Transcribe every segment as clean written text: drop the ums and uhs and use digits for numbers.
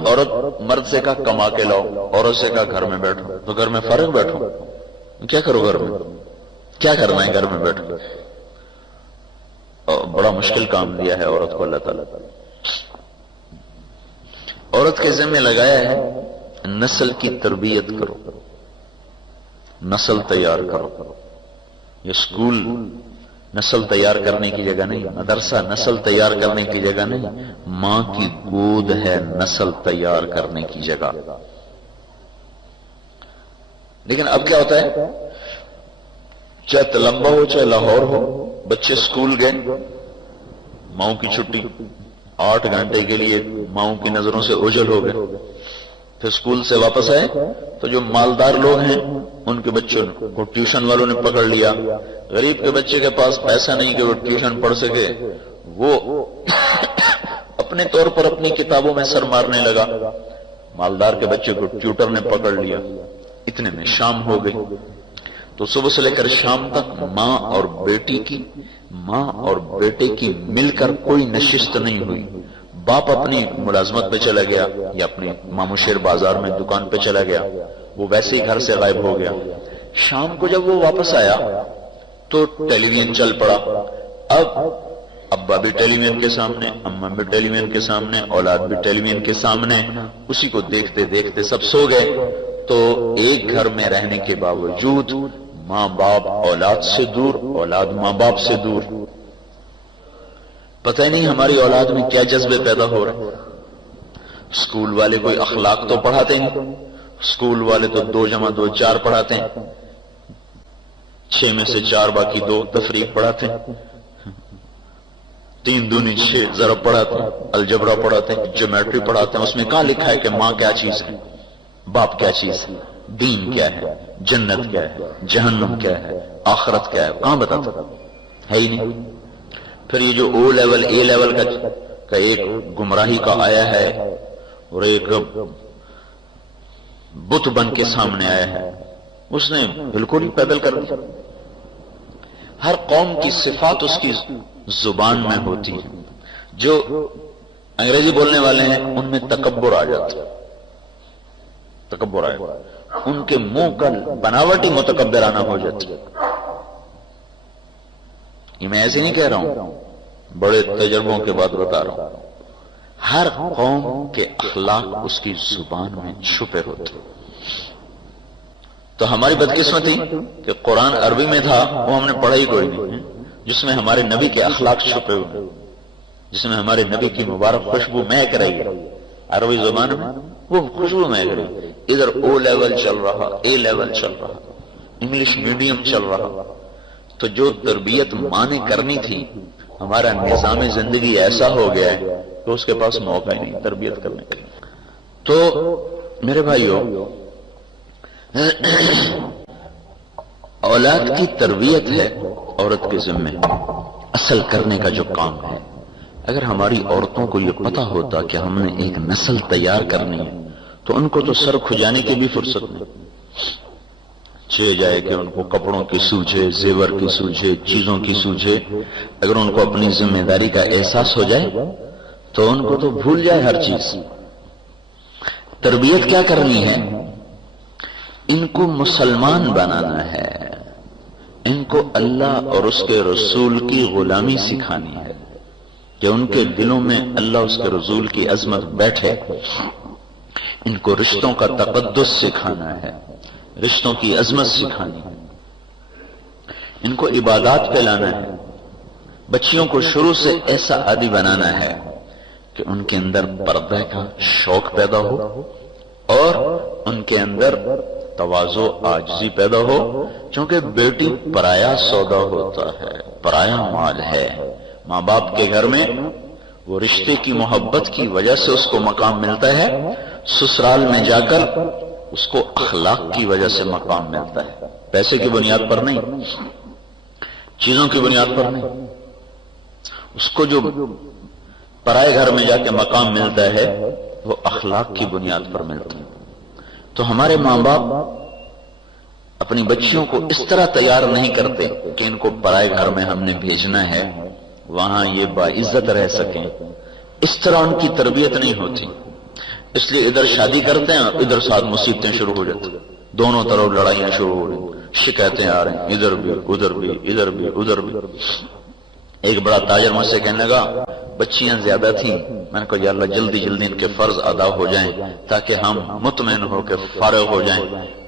عورت مرد سے کہا کما کے لاؤ، عورت سے کہا گھر میں بیٹھو، تو گھر میں فارغ بیٹھو، کیا کرو گھر میں، کیا کرنا ہے گھر میں بیٹھ کر؟ بڑا مشکل کام دیا ہے عورت کو اللہ تعالیٰ۔ عورت کے ذمہ لگایا ہے نسل کی تربیت کرو، نسل تیار کرو۔ یہ اسکول نسل تیار کرنے کی جگہ نہیں، مدرسہ نسل تیار کرنے کی جگہ نہیں، ماں کی گود ہے نسل تیار کرنے کی جگہ۔ لیکن اب کیا ہوتا ہے، چاہے تلمبا ہو چاہے لاہور ہو، بچے اسکول گئے، ماؤں کی چھٹی 8 گھنٹے کے لیے ماؤں کی نظروں سے اوجھل ہو گئے، پھر اسکول سے واپس آئے تو جو مالدار لوگ ہیں ان کے بچوں کو ٹیوشن والوں نے پکڑ لیا، غریب کے بچے کے پاس پیسہ نہیں کہ وہ ٹیوشن پڑھ سکے، وہ اپنے طور پر اپنی کتابوں میں سر مارنے لگا، مالدار کے بچے کو ٹیوٹر نے پکڑ لیا، اتنے میں شام ہو گئی۔ تو صبح سے لے کر شام تک ماں اور بیٹے کی مل کر کوئی نشست نہیں ہوئی۔ باپ اپنی ملازمت پہ چلا گیا یا اپنی مامو شیر بازار میں دکان پہ چلا گیا، وہ ویسے ہی گھر سے غائب ہو گیا۔ شام کو جب وہ واپس آیا تو ٹیلی ویژن چل پڑا، اب ابا بھی ٹیلی ویژن کے سامنے، اماں بھی ٹیلی ویژن کے سامنے، اولاد بھی ٹیلی ویژن کے سامنے، اسی کو دیکھتے دیکھتے سب سو گئے۔ تو ایک گھر میں رہنے کے باوجود ماں باپ اولاد سے دور، اولاد ماں باپ سے دور۔ پتہ ہی نہیں ہماری اولاد میں کیا جذبے پیدا ہو رہے ہیں۔ اسکول والے کوئی اخلاق تو پڑھاتے نہیں، اسکول والے تو 2 × 2 = 4 پڑھاتے ہیں، 6 میں سے 4 باقی 2 تفریق پڑھاتے ہیں، 3 دونی 6 ضرب پڑھاتے ہیں، الجبرا پڑھاتے ہیں، جیومیٹری پڑھاتے ہیں۔ اس میں کہاں لکھا ہے کہ ماں کیا چیز ہے، باپ کیا چیز ہے، دین کیا ہے، جنت کیا ہے، جہنم کیا ہے، آخرت کیا ہے، کہاں بتاتا ہے ہی نہیں۔ پھر یہ جو او لیول اے لیول کا ایک گمراہی کا آیا ہے اور ایک بت بن کے سامنے آیا ہے، اس نے بالکل ہی پیدل کر دیا۔ ہر قوم کی صفات اس کی زبان میں ہوتی ہے۔ جو انگریزی بولنے والے ہیں ان میں تکبر آ جاتا ہے، تکبر آئے، ان کے منہ کا بناوٹ ہی متکبرانہ ہو جاتی ہے۔ یہ میں ایسے نہیں کہہ رہا ہوں، بڑے تجربوں کے بعد بتا رہا ہوں۔ ہر قوم کے اخلاق اس کی زبان میں چھپے ہوتے۔ تو ہماری بدقسمتی کہ قرآن عربی میں تھا، وہ ہم نے پڑھا ہی کوئی نہیں، جس میں ہمارے نبی کے اخلاق چھپے ہوئے، جس میں ہمارے نبی کی مبارک خوشبو مہک رہی ہے۔ عربی زبان میں وہ خوشبو مہک رہی، ادھر او لیول چل رہا، اے لیول چل رہا، انگلش میڈیم چل رہا۔ تو جو تربیت ماں نے کرنی تھی، ہمارا نظام زندگی ایسا ہو گیا ہے کہ اس کے پاس موقع ہی نہیں تربیت کرنے کا۔ تو میرے بھائیو، اولاد کی تربیت ہے عورت کے ذمہ، اصل کرنے کا جو کام ہے۔ اگر ہماری عورتوں کو یہ پتا ہوتا کہ ہم نے ایک نسل تیار کرنی ہے تو ان کو تو سر کھجانے کی بھی فرصت نہیں، چھ جائے کہ ان کو کپڑوں کی سوجھے، زیور کی سوجھے، چیزوں کی سوجھے۔ اگر ان کو اپنی ذمہ داری کا احساس ہو جائے تو ان کو تو بھول جائے ہر چیز۔ تربیت کیا کرنی ہے؟ ان کو مسلمان بنانا ہے، ان کو اللہ اور اس کے رسول کی غلامی سکھانی ہے، کہ ان کے دلوں میں اللہ اس کے رسول کی عظمت بیٹھے۔ ان کو رشتوں کا تقدس سکھانا ہے، رشتوں کی عظمت سکھانی ہے، ان کو عبادات پہ لانا ہے۔ بچیوں کو شروع سے ایسا عادی بنانا ہے کہ ان کے اندر پردہ کا شوق پیدا ہو اور ان کے اندر تواضع عاجزی پیدا ہو، کیونکہ بیٹی پرایا سودا ہوتا ہے، پرایا مال ہے۔ ماں باپ کے گھر میں وہ رشتے کی محبت کی وجہ سے اس کو مقام ملتا ہے، سسرال میں جا کر اس کو اخلاق کی وجہ سے مقام ملتا ہے، پیسے کی بنیاد پر نہیں، چیزوں کی بنیاد پر نہیں۔ اس کو جو پرائے گھر میں جا کے مقام ملتا ہے وہ اخلاق کی بنیاد پر ملتا ہے۔ تو ہمارے ماں باپ اپنی بچیوں کو اس طرح تیار نہیں کرتے کہ ان کو پرائے گھر میں ہم نے بھیجنا ہے، وہاں یہ باعزت رہ سکیں، اس طرح ان کی تربیت نہیں ہوتی۔ اس لیے ادھر شادی کرتے ہیں ادھر ساتھ مصیبتیں شروع ہو جاتی ہیں، دونوں طرف لڑائیاں شروع ہو رہی، شکایتیں آ رہی ہیں، ادھر بھی ادھر بھی ادھر بھی ادھر بھی۔ ایک بڑا تاجر مجھ سے کہنے لگا بچیاں زیادہ تھیں، میں نے کہا یا اللہ جلدی جلدی ان کے فرض ادا ہو جائیں تاکہ ہم مطمئن ہو کے فارغ ہو جائیں۔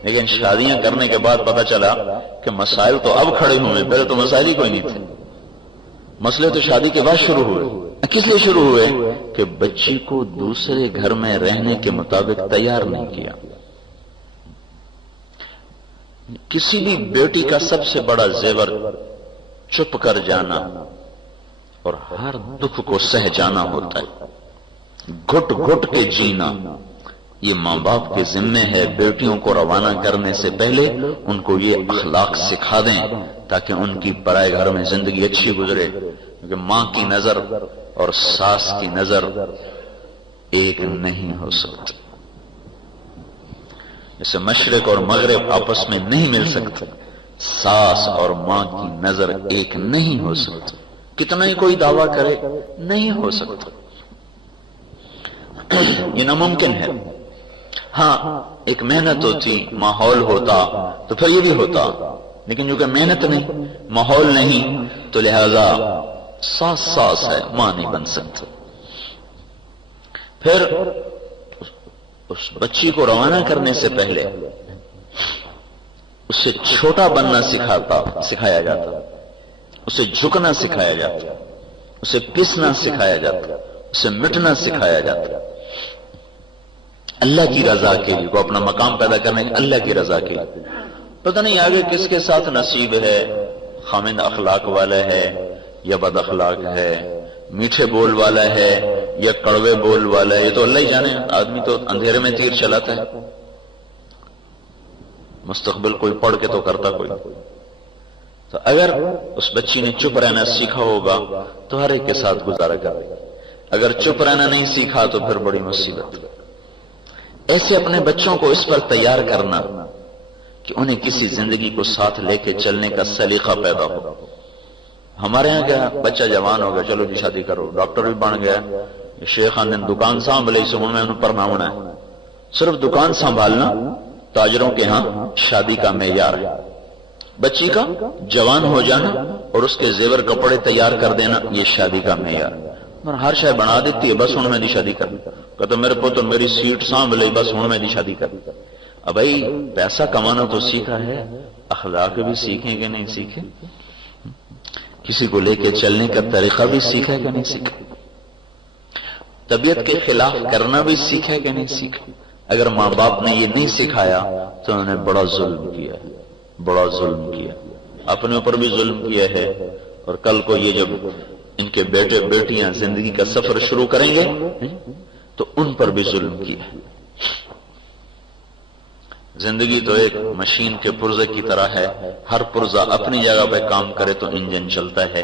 لیکن شادیاں کرنے کے بعد پتہ چلا کہ مسائل تو اب کھڑے ہوئے، پہلے تو مسائل ہی کوئی نہیں تھے، مسئلے تو شادی کے بعد شروع ہوئے۔ کس لیے شروع ہوئے؟ کہ بچی کو دوسرے گھر میں رہنے کے مطابق تیار نہیں کیا۔ کسی بھی بیٹی کا سب سے بڑا زیور چپ کر جانا اور ہر دکھ کو سہ جانا ہوتا ہے، گھٹ گھٹ کے جینا۔ یہ ماں باپ کے ذمے ہے بیٹیوں کو روانہ کرنے سے پہلے ان کو یہ اخلاق سکھا دیں تاکہ ان کی پرائے گھر میں زندگی اچھی گزرے، کیونکہ ماں کی نظر اور ساس کی نظر ایک نہیں ہو سکتی، جیسے مشرق اور مغرب آپس میں نہیں مل سکتے، ساس اور ماں کی نظر ایک نہیں ہو سکتی، کتنا ہی کوئی دعویٰ کرے نہیں ہو سکتا، یہ ناممکن ہے۔ ہاں ایک محنت ہوتی، ماحول ہوتا تو پھر یہ بھی ہوتا، لیکن جو کہ محنت نہیں، ماحول نہیں، تو لہذا ساس ساس ہے، ماں نہیں بن سکتا۔ پھر اس بچی کو روانہ کرنے سے پہلے اسے چھوٹا بننا سکھایا جاتا، اسے جھکنا سکھایا جاتا، اسے پسنا سکھایا جاتا، اسے مٹنا سکھایا جاتا، اللہ کی رضا کے لیے، کو اپنا مقام پیدا کرنے کے اللہ کی رضا کے لیے۔ پتہ نہیں آگے کس کے ساتھ نصیب ہے، خامند اخلاق والا ہے یا بد اخلاق ہے، میٹھے بول والا ہے یا کڑوے بول والا ہے، یہ تو اللہ ہی جانے، آدمی تو اندھیرے میں تیر چلاتا ہے، مستقبل کوئی پڑھ کے تو کرتا کوئی۔ تو اگر اس بچی نے چپ رہنا سیکھا ہوگا تو ہر ایک کے ساتھ گزارا کرے گا، اگر چپ رہنا نہیں سیکھا تو پھر بڑی مصیبت۔ ایسے اپنے بچوں کو اس پر تیار کرنا کہ انہیں کسی زندگی کو ساتھ لے کے چلنے کا سلیقہ پیدا ہو۔ ہمارے ہاں کیا، بچہ جوان ہو گیا چلو جی شادی کرو، ڈاکٹر بھی بن گیا، شیخ نے دکان سنبھالی سمجھ میں انہوں پر نامنا ہے، صرف دکان سنبھالنا تاجروں کے ہاں شادی کا معیار ہے۔ بچی کا جوان ہو جانا اور اس کے زیور کپڑے تیار کر دینا یہ شادی کا معیار ہے، اور ہر شے بنا دیتی ہے، بس ہوں میں دی شادی کرنی، کہتا میرے پتر میری سیٹ سنبھلی بس ہوں میں دی شادی کرنی۔ اب بھائی پیسہ کمانا تو سیکھا ہے، اخلاق بھی سیکھیں کہ نہیں سیکھے، کسی کو لے کے چلنے کا طریقہ بھی سیکھا کہ نہیں سیکھا، طبیعت کے خلاف کرنا بھی سیکھا کہ نہیں سیکھا۔ اگر ماں باپ نے یہ نہیں سکھایا تو انہوں نے بڑا ظلم کیا، بڑا ظلم کیا، اپنے اوپر بھی ظلم کیا ہے، اور کل کو یہ جب ان کے بیٹے بیٹیاں زندگی کا سفر شروع کریں گے تو ان پر بھی ظلم کیا ہے۔ زندگی تو ایک مشین کے پرزے کی طرح ہے، ہر پرزہ اپنی جگہ پہ کام کرے تو انجن چلتا ہے۔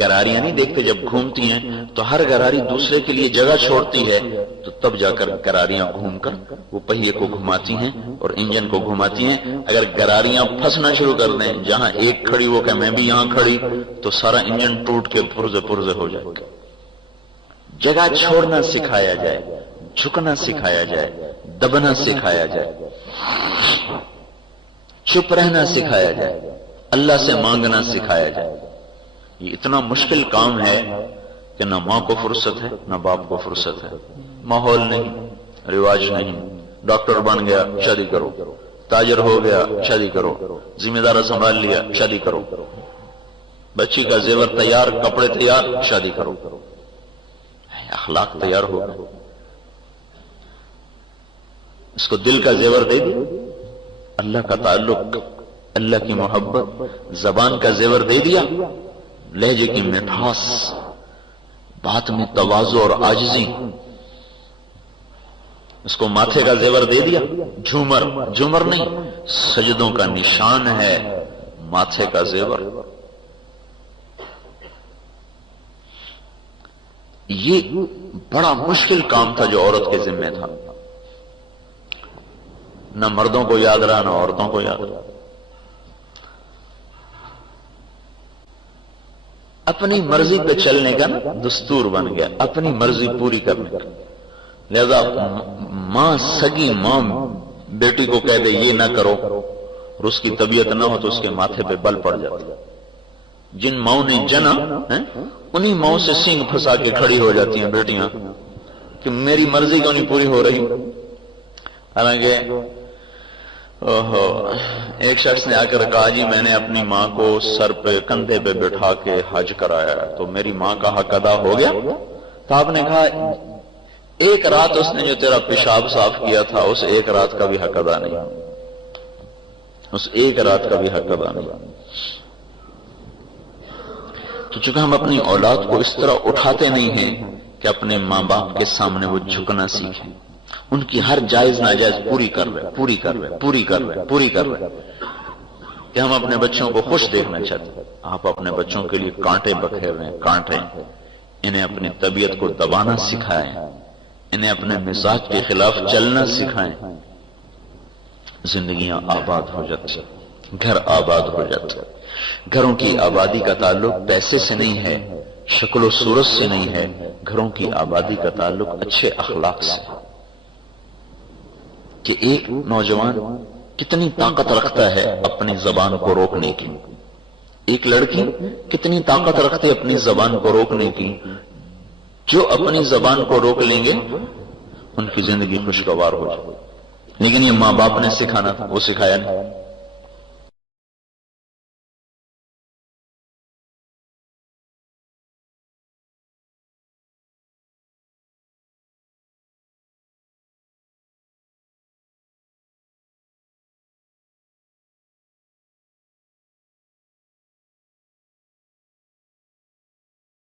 گراریاں نہیں دیکھتے جب گھومتی ہیں تو ہر گراری دوسرے کے لیے جگہ چھوڑتی ہے، تو تب جا کر گراریاں گھوم کر وہ پہیے کو گھماتی ہیں اور انجن کو گھماتی ہیں۔ اگر گراریاں پھنسنا شروع کر دیں، جہاں ایک کھڑی ہو کہ میں بھی یہاں کھڑی، تو سارا انجن ٹوٹ کے پرزے پرزے ہو جائے گا۔ جگہ چھوڑنا سکھایا جائے، جھکنا سکھایا جائے، دبنا سکھایا جائے، چپ رہنا سکھایا جائے، اللہ سے مانگنا سکھایا جائے۔ یہ اتنا مشکل کام ہے کہ نہ ماں کو فرصت ہے نہ باپ کو فرصت ہے، ماحول نہیں، رواج نہیں، ڈاکٹر بن گیا شادی کرو، تاجر ہو گیا شادی کرو، ذمہ دارہ سنبھال لیا شادی کرو، بچی کا زیور تیار، کپڑے تیار، شادی کرو، اخلاق تیار ہو گئے، اس کو دل کا زیور دے دیا، اللہ کا تعلق، اللہ کی محبت، زبان کا زیور دے دیا، لہجے کی مٹھاس، بات میں تواضع اور عاجزی، اس کو ماتھے کا زیور دے دیا، جھومر، جھومر نہیں، سجدوں کا نشان ہے ماتھے کا زیور۔ یہ بڑا مشکل کام تھا جو عورت کے ذمہ تھا، نہ مردوں کو یاد رہا نہ عورتوں کو یاد رہا، اپنی مرضی پہ چلنے کا نا دستور بن گیا، اپنی مرضی پوری کرنے کا۔ لہذا ماں سگی ماں بیٹی کو کہہ دے یہ نہ کرو اور اس کی طبیعت نہ ہو تو اس کے ماتھے پہ بل پڑ جاتا ہے. جن ماؤں نے جنا انہی ماؤں سے سینگ پھنسا کے کھڑی ہو جاتی ہیں بیٹیاں کہ میری مرضی کیوں نہیں پوری ہو رہی. حالانکہ ایک شخص نے آ کر کہا جی میں نے اپنی ماں کو سر پہ کندھے پہ بٹھا کے حج کرایا تو میری ماں کا حق ادا ہو گیا. تو آپ نے کہا ایک رات اس نے جو تیرا پیشاب صاف کیا تھا اس ایک رات کا بھی حق ادا نہیں, اس ایک رات کا بھی حق ادا نہیں. تو چونکہ ہم اپنی اولاد کو اس طرح اٹھاتے نہیں ہیں کہ اپنے ماں باپ کے سامنے وہ جھکنا سیکھیں, ان کی ہر جائز ناجائز پوری کر رہے پوری کر رہے پوری کر رہے پوری کر رہے کہ ہم اپنے بچوں کو خوش دیکھنا چاہتے ہیں. آپ اپنے بچوں کے لیے کانٹے بکھیر رہے ہیں, کانٹے. انہیں اپنی طبیعت کو دبانا سکھائیں, انہیں اپنے مزاج کے خلاف چلنا سکھائیں. زندگیاں آباد ہو جاتی, گھر آباد ہو جاتے. گھروں کی آبادی کا تعلق پیسے سے نہیں ہے, شکل و صورت سے نہیں ہے, گھروں کی آبادی کا تعلق اچھے اخلاق سے. کہ ایک نوجوان کتنی طاقت رکھتا ہے اپنی زبان کو روکنے کی, ایک لڑکی کتنی طاقت رکھتے اپنی زبان کو روکنے کی. جو اپنی زبان کو روک لیں گے ان کی زندگی خوشگوار ہو جائے. لیکن یہ ماں باپ نے سکھانا تھا, وہ سکھایا نہیں.